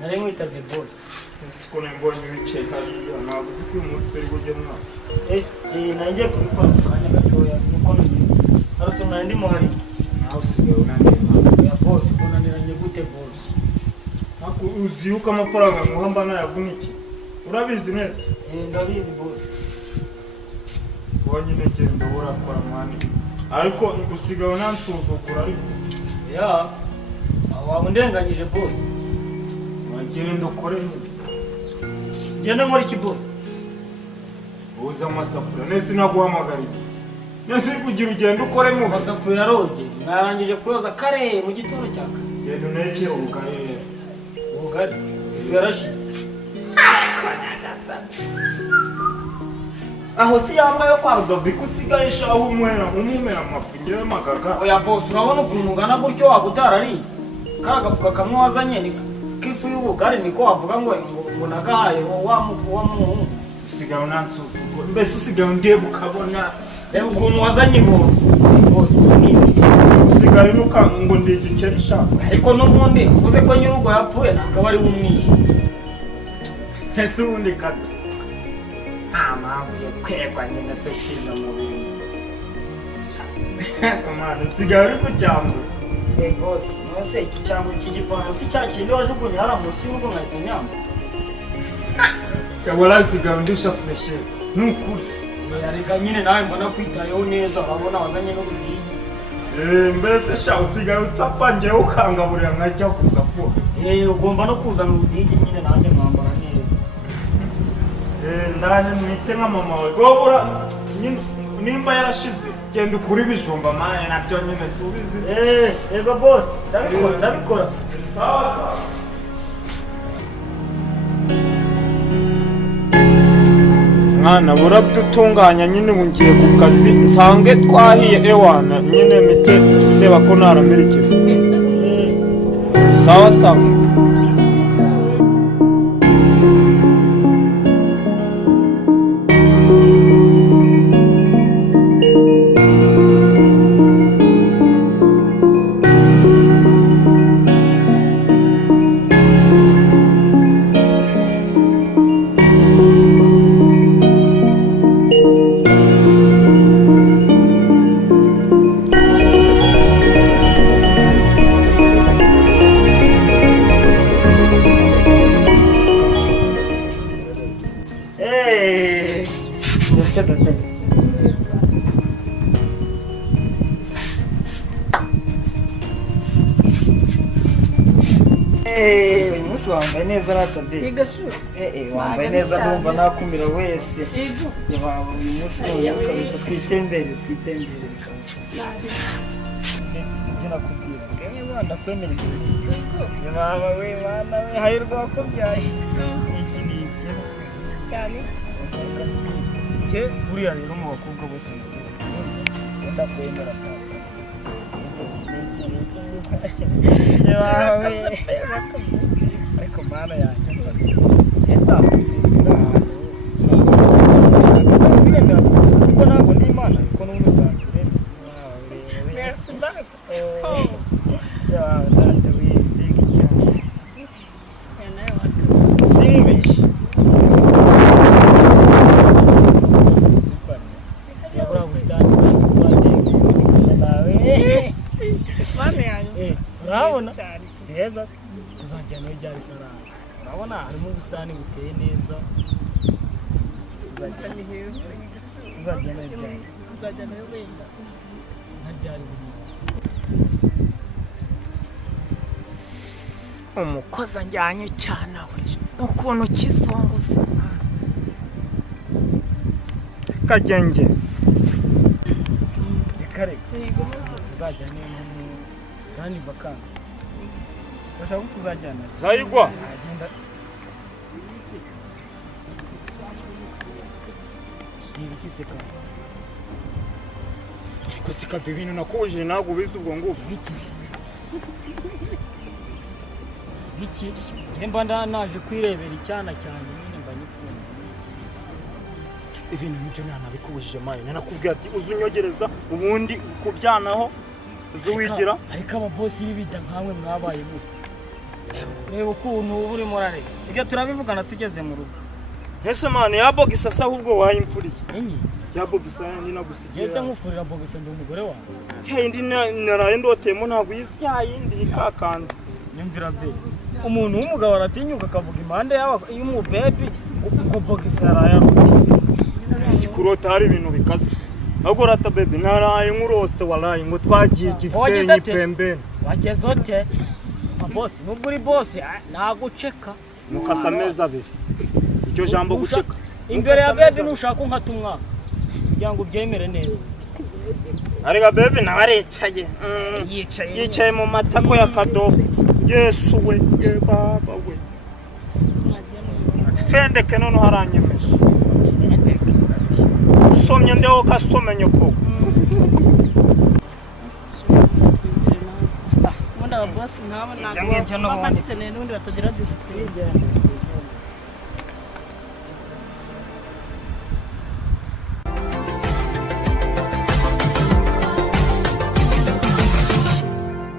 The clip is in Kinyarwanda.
nari nkwitabye boss. Siko nembonye ibicaye hariya ntabwo uzi ko uyu munsi turi bujyemo. Nanjye kubikora mu kanya gatoya nuko hari utuntu nari ndimo hari. Nawe usigaye unanirwa. Ya boss unaniranye gute boss? Uzi yuko amafaranga nguha mba nayavuniki. Urabizi neza? Ndabizi boss. Wonyine genda urakora mwana. Ariko usigaye unansuzugura ariko. Ya. Waba undenganyije boss. Wagenda ukore Genda nkora iki boss? uza amasafuriya nese naguhamagara. Nese kugira ugenda ukore mu Amasafuriya yarogeje. Narangije kuyoza kare mu gitondo cyaka. genda uneke ubugari. Ubugari. Ifu yarashije. Aho si yambaye kwa Rudoviko usigaye shaho umumera amafu ngewe magaga. Oya boss urabona ukuntu ungana gutyo wagutarari. Kara gafuka kamwe wazanye ni kifu y'ubugari niko wavuga ngo nagahaye wa mu Usigaye unansuzugura. Mbese usigaye ndeba ukabona. Reba ukuntu wazanye ibintu. Boss ni Usigaye nuka ngo ndi igiceri sha. ariko n'ubundi uvuze ko nyurugo yapfuye nakaba ari umwishe. Ese ubundi kati. Mpamvu yo kwegwa nyine dushinga mu bintu. Kamana usigaye uri kucyambura. Boss nose iki cyangwa iki gipano si cya kindi wajugunye hara munsi y'urugo nkahita nyamba. Cyangwa usigaye ndusha fresh. Nukuri. Arega nyine nawe mbona kwitayeho neza urabona wazanye n'ubudigi. Mbese sha usigaye utsapa ngewe ukangaburira nkajya gusafura. Ugomba no kuzana ubudigi nyine nanjye mwambara neza. Ndaje mwite nka mama wawe. Gobura nimba yarashize genda ukuri bijumba mane nabyo nyine subizi. Ego boss ndabikora. Sawa. Mwana burabdutunganya nyine ngiye ku kazi nsange twahiye ewana nyine mite ndeba ko naramira igifu. Sawa. Musi wambaye neza ratabe. Igashura. Wambaye neza ndumva nakumira wese. Yaba uyu musi kabisa twitembere kabisa. Ngira kubwira. Ngewe ndakwemerera. Yaba we bana we hayirwa ko byaye. Iki ni iki? Cyane. Buriya rero mu bakobwa bose ndakwemera kasa. Ariko mana yanjye mbase cyeza kwiremera kuko ntabwo ndi imana kuko n'ubundi usanzwe Merci beaucoup. urabona si heza tuzajyana iyo byari sarara urabona harimo ubusitani buteye neza tuzajyana yo wenda ntaryari buriya umukozi anjyanye cyane we ukuntu kizunguza kagenge reka tuzajyana kandi vakansi bashaka ko tuzajyana zayigwa agenda nibikise kandi ko sikade ibintu nakubujije ntabwo ubizi ubwo ngubwo iki mba naje kwirebera icyana cyane nyine mba nyikunda ibintu nibyo ntanabikubujije mayi nanakubwira ati uzunyogereza ubundi kubyanaho uzuwigira ariko ababosi b'ibida nkamwe mwabaye muto reba ukuntu uba urimo urareba ibyo turabivugana tugeze mu rugo. ese mani ya bogisa se ahubwo wayimfuriye enyi ya bogisa ndi nagusigiye ngeze nkufurira bogisa ndi umugore wawe. hey ndi naraye ndotemo ntabwo yizi yayindi kakanda nyumvira be umuntu w'umugabo aratinyuka akavuga impande y'umubebi ngo bogisa yaraye sikurota hari ibintu bikaze ahubwo rata bebe naraye nkurose waraye ngo twagiye Gisenyi pembeni. wageze ote boss nubwo uri boss naguceka mukasa amezi abiri iryo jambo guceka imbere ya bebe nushaka unkata umwaka kugira ngo ubyemere neza. arega bebe nawe aricaye yicaye mu matako ya kadobo. Yesu we ye baba we fendeke none haranyemeje somye ndeho kasomenya ko Boss nabo ntabwo bakeneye n'undi batagira discipline.